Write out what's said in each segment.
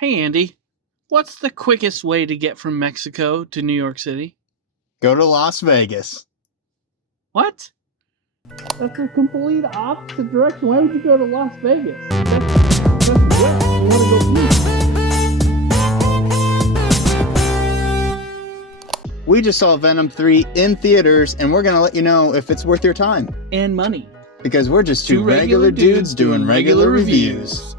Hey Andy, what's the quickest way to get from Mexico to New York City? Go to Las Vegas. What? That's the complete opposite direction. Why would you go to Las Vegas? That's west. You want to go east. We just saw Venom 3 in theaters, and we're going to let you know if it's worth your time. And money. Because we're just two regular dudes doing regular reviews.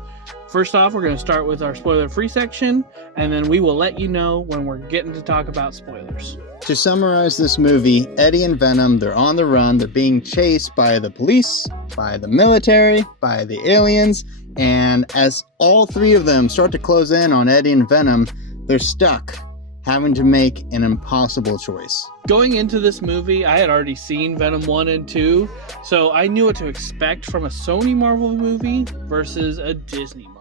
First off, we're going to start with our spoiler-free section, and then we will let you know when we're getting to talk about spoilers. To summarize this movie, Eddie and Venom, they're on the run. They're being chased by the police, by the military, by the aliens, and as all three of them start to close in on Eddie and Venom, they're stuck, having to make an impossible choice. Going into this movie, I had already seen Venom 1 and 2, so I knew what to expect from a Sony Marvel movie versus a Disney Marvel movie.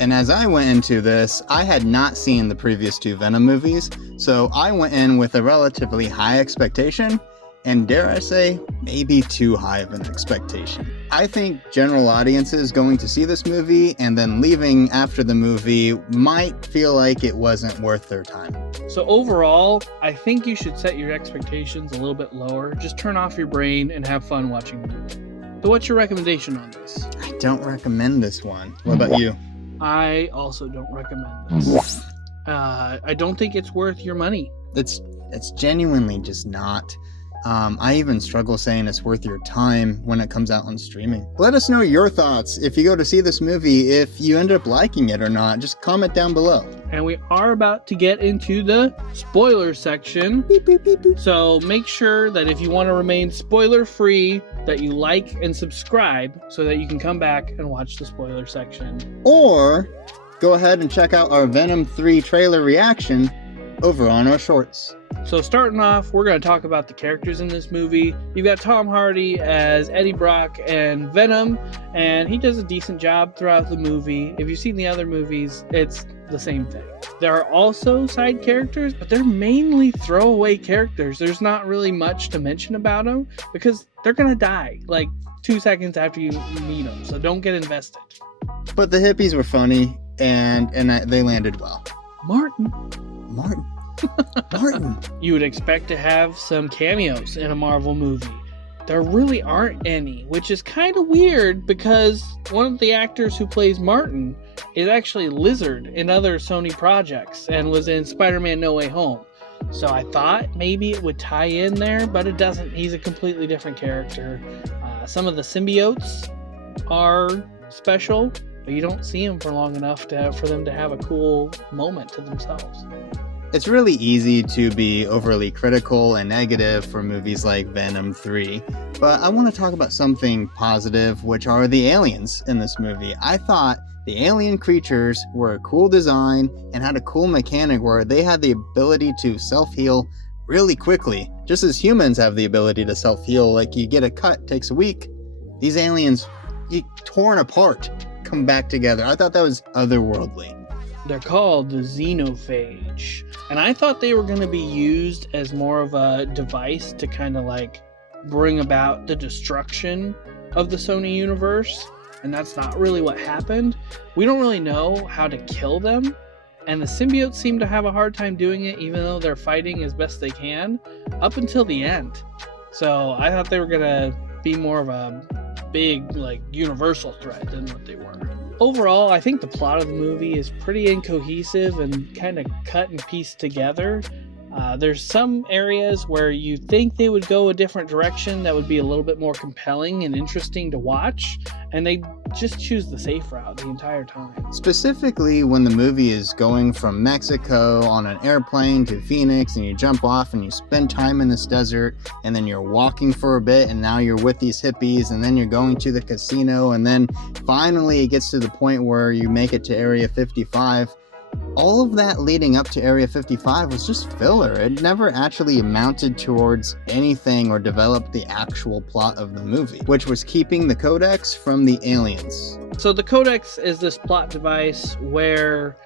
And as I went into this, I had not seen the previous two Venom movies, so I went in with a relatively high expectation, and dare I say, maybe too high of an expectation. I think general audiences going to see this movie and then leaving after the movie might feel like it wasn't worth their time. So overall, I think you should set your expectations a little bit lower. Just turn off your brain and have fun watching the movie. So what's your recommendation on this? I don't recommend this one. What about you? I also don't recommend this. I don't think it's worth your money. It's genuinely just not. I even struggle saying it's worth your time when it comes out on streaming. Let us know your thoughts if you go to see this movie, if you end up liking it or not. Just comment down below. And we are about to get into the spoiler section. Beep, beep, beep, beep. So make sure that if you want to remain spoiler free, that you like and subscribe so that you can come back and watch the spoiler section. Or go ahead and check out our Venom 3 trailer reaction over on our shorts. So starting off, we're going to talk about the characters in this movie. You've got Tom Hardy as Eddie Brock and Venom, and he does a decent job throughout the movie. If you've seen the other movies, it's the same thing. There are also side characters, but they're mainly throwaway characters. There's not really much to mention about them because they're going to die like 2 seconds after you meet them, so don't get invested. But the hippies were funny, and they landed well. Martin. You would expect to have some cameos in a Marvel movie. There really aren't any, which is kind of weird because one of the actors who plays Martin is actually Lizard in other Sony projects and was in Spider-Man No Way Home. So I thought maybe it would tie in there, but it doesn't. He's a completely different character. Some of the symbiotes are special, but you don't see them for long enough for them to have a cool moment to themselves. It's really easy to be overly critical and negative for movies like Venom 3, but I want to talk about something positive, which are the aliens in this movie. I thought the alien creatures were a cool design and had a cool mechanic where they had the ability to self-heal really quickly, just as humans have the ability to self-heal. Like you get a cut, takes a week. These aliens, you torn apart, come back together. I thought that was otherworldly. They're called the xenophage, and I thought they were going to be used as more of a device to kind of like bring about the destruction of the Sony universe, and that's not really what happened. We don't really know how to kill them, and the symbiotes seem to have a hard time doing it, even though they're fighting as best they can up until the end. So I thought they were going to be more of a big like universal threat than what they were. Overall, I think the plot of the movie is pretty incohesive and kind of cut and pieced together. There's some areas where you think they would go a different direction that would be a little bit more compelling and interesting to watch, and they just choose the safe route the entire time. Specifically when the movie is going from Mexico on an airplane to Phoenix, and you jump off and you spend time in this desert, and then you're walking for a bit, and now you're with these hippies, and then you're going to the casino, and then finally it gets to the point where you make it to Area 55. All of that leading up to Area 55 was just filler. It never actually amounted towards anything or developed the actual plot of the movie, which was keeping the Codex from the aliens. So the Codex is this plot device where,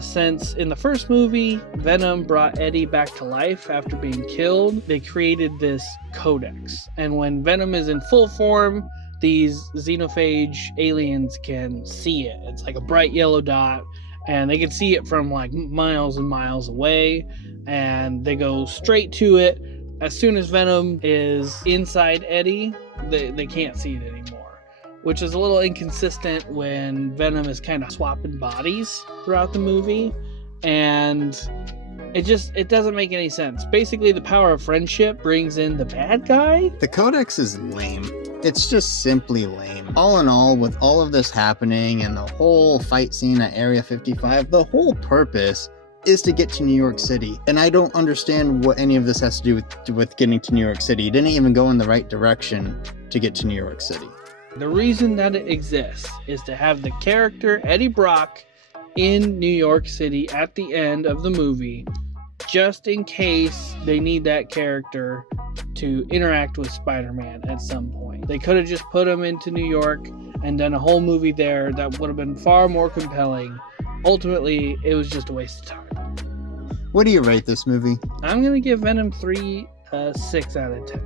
since in the first movie, Venom brought Eddie back to life after being killed, they created this Codex. And when Venom is in full form, these xenophage aliens can see it. It's like a bright yellow dot. and they can see it from like miles and miles away, and they go straight to it. As soon as Venom is inside Eddie, they can't see it anymore, which is a little inconsistent when Venom is kind of swapping bodies throughout the movie, and it doesn't make any sense. Basically, the power of friendship brings in the bad guy. The Codex is lame. It's just simply lame. All in all, with all of this happening and the whole fight scene at Area 55, the whole purpose is to get to New York City. And I don't understand what any of this has to do with getting to New York City. You didn't even go in the right direction to get to New York City. The reason that it exists is to have the character Eddie Brock in New York City at the end of the movie, just in case they need that character to interact with Spider-Man at some point. They could have just put him into New York and done a whole movie there that would have been far more compelling. Ultimately, it was just a waste of time. What do you rate this movie? I'm going to give Venom 3 6 out of 10.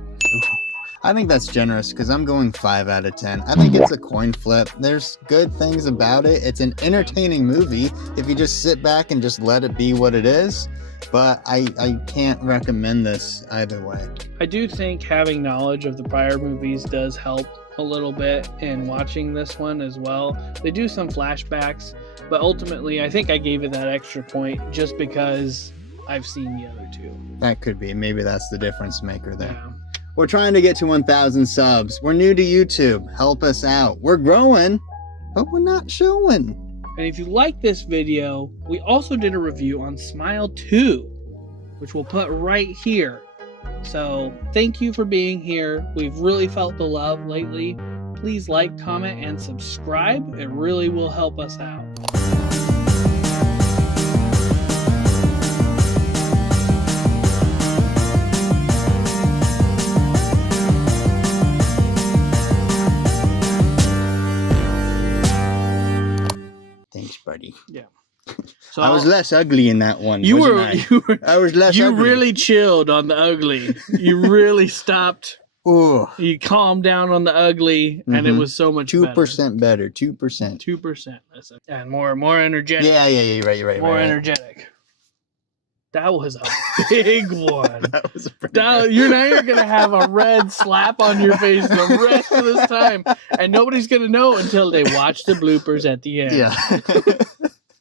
I think that's generous because I'm going 5 out of 10. I think it's a coin flip. There's good things about it. It's an entertaining movie if you just sit back and just let it be what it is. But I can't recommend this either way. I do think having knowledge of the prior movies does help a little bit in watching this one as well. They do some flashbacks, but ultimately I think I gave it that extra point just because I've seen the other two. That could be. Maybe that's the difference maker there. Yeah. We're trying to get to 1,000 subs. We're new to YouTube. Help us out. We're growing, but we're not showing. And if you like this video, we also did a review on Smile 2, which we'll put right here. So thank you for being here. We've really felt the love lately. Please like, comment, and subscribe. It really will help us out. Thanks, buddy. Yeah. So I was less ugly in that one. You wasn't were. I was less You ugly. really chilled on the ugly. You really stopped. Ooh. You calmed down on the ugly, and it was so much 2% better. 2%. 2%. And more energetic. Yeah. You're right. More energetic. That was a big one. That was a pretty good. You're gonna have a red slap on your face the rest of this time, and nobody's gonna know until they watch the bloopers at the end. Yeah.